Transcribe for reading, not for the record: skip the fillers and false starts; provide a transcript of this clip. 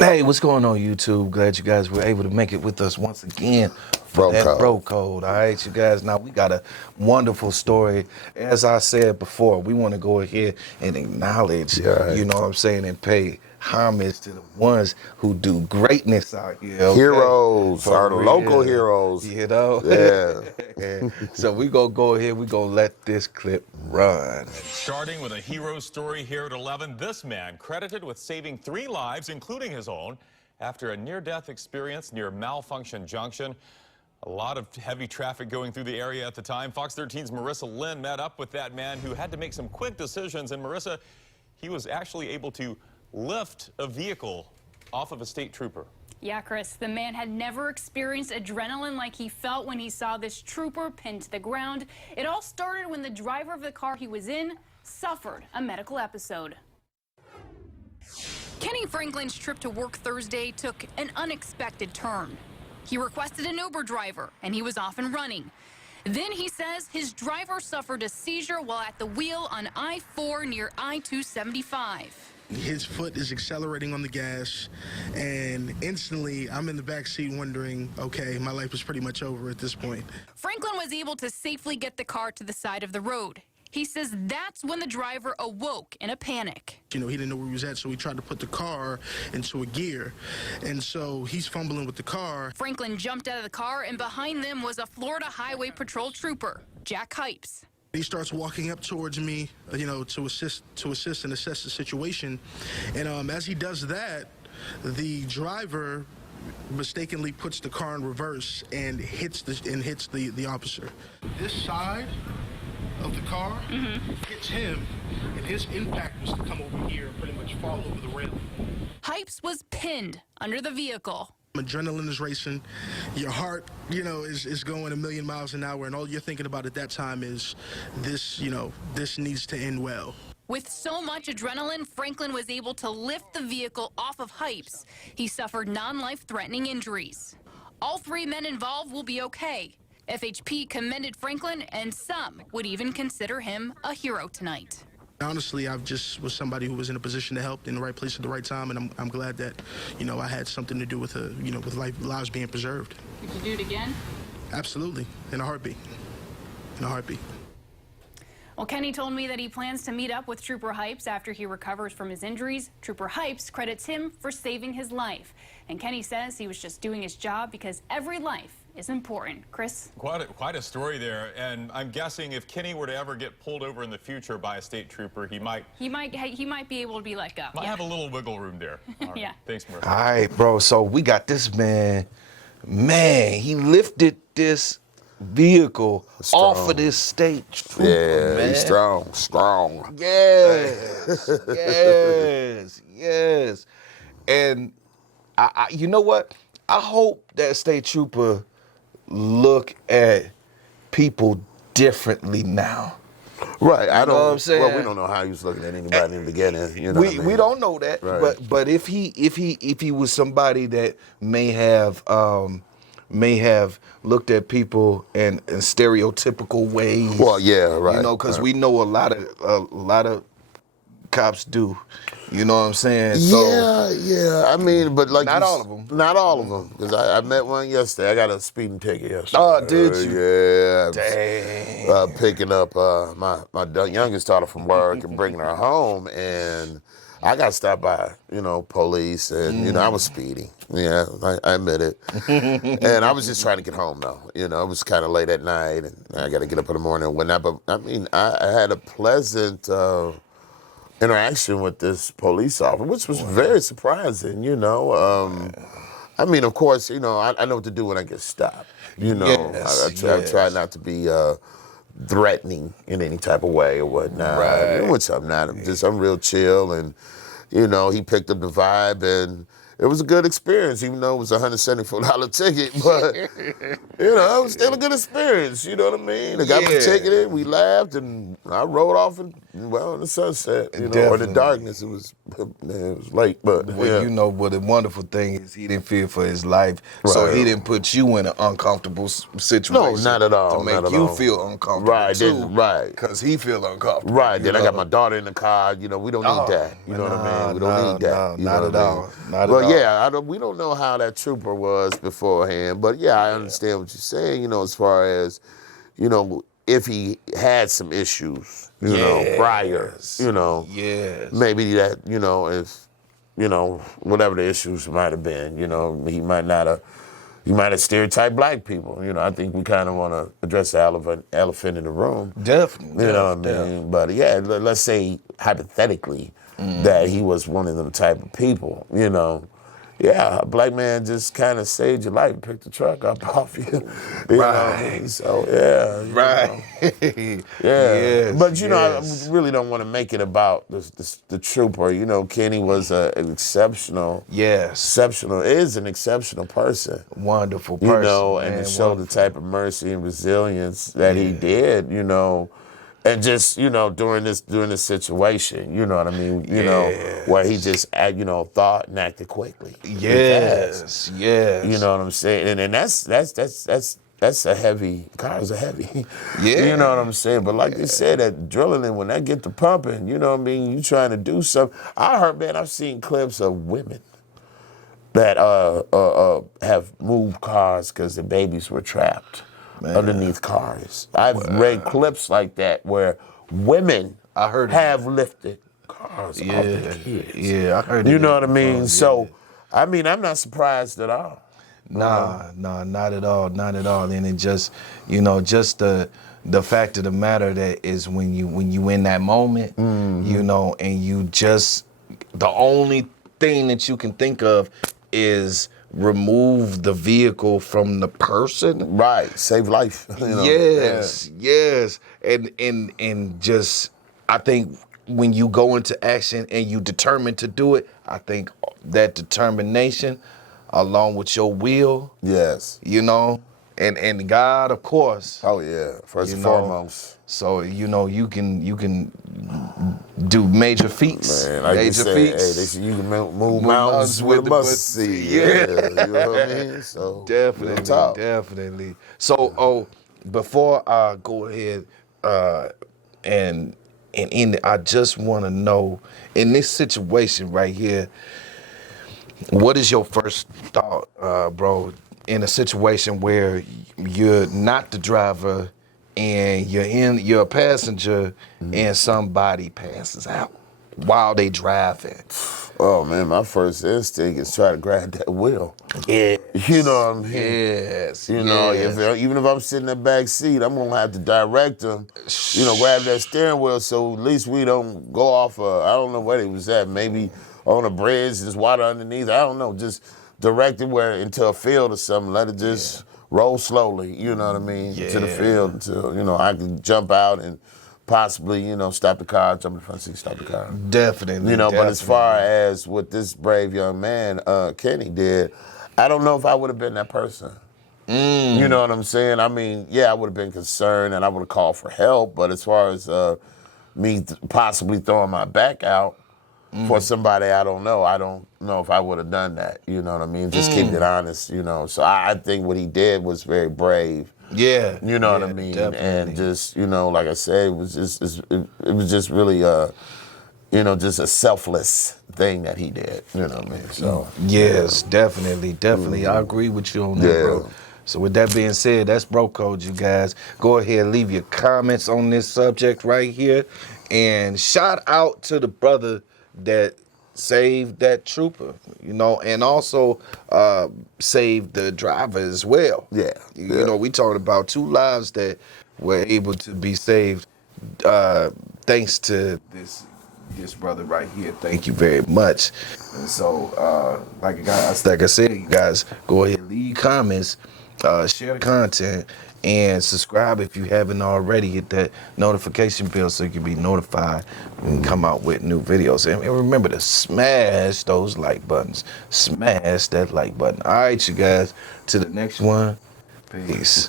Hey, what's going on, YouTube? Glad you guys were able to make it with us once again for that bro code. All right, you guys. Now we got a wonderful story. As I said before, we want to go ahead and acknowledge, you know what I'm saying, and pay homage to the ones who do greatness out here. Okay? Heroes, For our real. local heroes. You know? Yeah. So we gonna go ahead, we gonna let this clip run. Starting with a hero story here at 11, this man credited with saving 3 lives, including his own, after a near-death experience near Malfunction Junction. A lot of heavy traffic going through the area at the time. Fox 13's Marissa Lynn met up with that man who had to make some quick decisions. And Marissa, he was actually able to lift a vehicle off of a state trooper. Yeah, Chris, the man had never experienced adrenaline like he felt when he saw this trooper pinned to the ground. It all started when the driver of the car he was in suffered a medical episode. Kenny Franklin's trip to work Thursday took an unexpected turn. He requested an Uber driver, and he was off and running. Then he says his driver suffered a seizure while at the wheel on I-4 near I-275. His foot is accelerating on the gas, and instantly I'm in the back seat wondering, okay, my life is pretty much over at this point. Franklin was able to safely get the car to the side of the road. He says that's when the driver awoke in a panic. You know, he didn't know where he was at, so he tried to put the car into a gear. And so he's fumbling with the car. Franklin jumped out of the car, and behind them was a Florida Highway Patrol trooper, Jack Hypes. He starts walking up towards me, you know, to assist and assess the situation. And as he does that, the driver mistakenly puts the car in reverse and hits the officer. This side of the car hits him, and his impact was to come over here and pretty much fall over the rail. Hypes was pinned under the vehicle. Adrenaline is racing, your heart, you know, is going a million miles an hour, and all you're thinking about at that time is this, you know, this needs to end well. With so much adrenaline, Franklin was able to lift the vehicle off of Hypes. He suffered non-life-threatening injuries. All 3 men involved will be okay. FHP commended Franklin, and some would even consider him a hero tonight. Honestly, I just was somebody who was in a position to help in the right place at the right time, and I'm glad that, you know, I had something to do with, with lives being preserved. Would you do it again? Absolutely, in a heartbeat. In a heartbeat. Well, Kenny told me that he plans to meet up with Trooper Hypes after he recovers from his injuries. Trooper Hypes credits him for saving his life. And Kenny says he was just doing his job because every life is important. Chris? Quite a story there, and I'm guessing if Kenny were to ever get pulled over in the future by a state trooper, he might be able to be let go. Might have a little wiggle room there. All right. Yeah. Thanks, Marissa. All right, bro. So we got this man. Man, he lifted this vehicle off of this state trooper, man. He's strong. Yes. And I you know what? I hope that state trooper look at people differently now. Right. You know what I'm saying? Well, we don't know how he was looking at anybody in the beginning. You know We don't know that. Right. But if he was somebody that may have looked at people in stereotypical ways. Well, yeah, right. You know, because right. we know a lot of cops do. You know what I'm saying? Yeah. I mean, but like not all of them. Not all of them, because I met one yesterday. I got a speeding ticket yesterday. Oh, did you? Yeah. Dang. Picking up my youngest daughter from work and bringing her home, and I got stopped by, police, and, I was speeding. Yeah, I admit it. And I was just trying to get home, though. It was kind of late at night, and I got to get up in the morning and whatnot. But, I mean, I had a pleasant interaction with this police officer, which was very surprising, I mean, of course, I know what to do when I get stopped. I try not to be threatening in any type of way or whatnot. Right. Which I'm not. I'm real chill, and he picked up the vibe, and it was a good experience, even though it was a $174 ticket. But it was still a good experience. You know what I mean? I got my ticket in, we laughed, and I rode off and well, the sunset, or the Definitely. darkness. It was late, but Well, yeah. you know what the wonderful thing is, he didn't fear for his life, so Right. he didn't put you in an uncomfortable situation. No, not at all. To make not at you all. feel uncomfortable, Right, too, then, right. because he feel uncomfortable. Right, then I got know? my daughter in the car. We don't need that. You know what I mean? We don't need that. You not know at what I mean? all. Not Well, at all. yeah, we don't know how that trooper was beforehand, but yeah, I understand what you're saying. As far as, if he had some issues, prior, Yes. maybe that, if, whatever the issues might have been, he might have stereotyped black people. I think we kind of want to address the elephant in the room. Definitely. You know what I mean? But yeah, let's say hypothetically that he was one of them type of people, yeah, a black man just kind of saved your life, picked the truck up off you. You know what I mean? So, yeah. Right. Yeah. Yes, But, yes. I really don't want to make it about the trooper. Kenny was an exceptional person. Wonderful person. And man, to show the wonderful. type of mercy and resilience that he did, and just, during this situation, you know what I mean? Where he just, thought and acted quickly. Yes. Yes. You know what I'm saying? And that's a heavy, cars are heavy. Yeah. You know what I'm saying? But like they said, that adrenaline, when that get to pumping, you know what I mean? You trying to do something. I've seen clips of women that have moved cars because the babies were trapped underneath cars. I've read clips like that where women have lifted cars off the kids. Yeah, I heard You it know what I mean? before, So, I'm not surprised at all. Nah, not at all, not at all. And it just, just the fact of the matter that is when you in that moment, and you just, the only thing that you can think of is remove the vehicle from the person. Right, save life. Yes. And just, I think when you go into action and you determined to do it, I think that determination, along with your will, Yes. and God, of course. Oh yeah, first and foremost. So you can do major feats. Man, like major you feats. said, you can move mountains with a mustard seed. Yeah. You know what I mean? So Definitely. So, before I go ahead and end it, I just want to know, in this situation right here, what is your first thought, bro, in a situation where you're not the driver and you're a passenger and somebody passes out while they driving? Oh man, my first instinct is try to grab that wheel. Yeah. You know what I mean? Yes. Even if I'm sitting in the back seat, I'm gonna have to direct them, grab that steering wheel so at least we don't go off I don't know where it was at, maybe on a bridge, there's water underneath, I don't know, just direct it into a field or something, let it just roll slowly, you know what I mean, to the field until, I can jump out and possibly, stop the car, jump in the front seat, stop the car. Definitely. But as far as what this brave young man, Kenny, did, I don't know if I would have been that person. You know what I'm saying? I mean, yeah, I would have been concerned and I would have called for help, but as far as me possibly throwing my back out for somebody I don't know if I would have done that. You know what I mean? Just keep it honest, So I think what he did was very brave. Yeah. You know what I mean? Definitely. And just, like I said, it was just really just a selfless thing that he did. You know what I mean? So yes, definitely. I agree with you on that, bro. So with that being said, that's Bro Code, you guys. Go ahead and leave your comments on this subject right here. And shout out to the brother that saved that trooper, and also saved the driver as well. Yeah. We talking about two lives that were able to be saved thanks to this brother right here. Thank you very much. And so, like I said, you guys, go ahead and leave comments, share the content, and subscribe if you haven't already. Hit that notification bell so you can be notified when we come out with new videos. And remember to smash those like buttons. Smash that like button. All right, you guys. To the next one. Peace.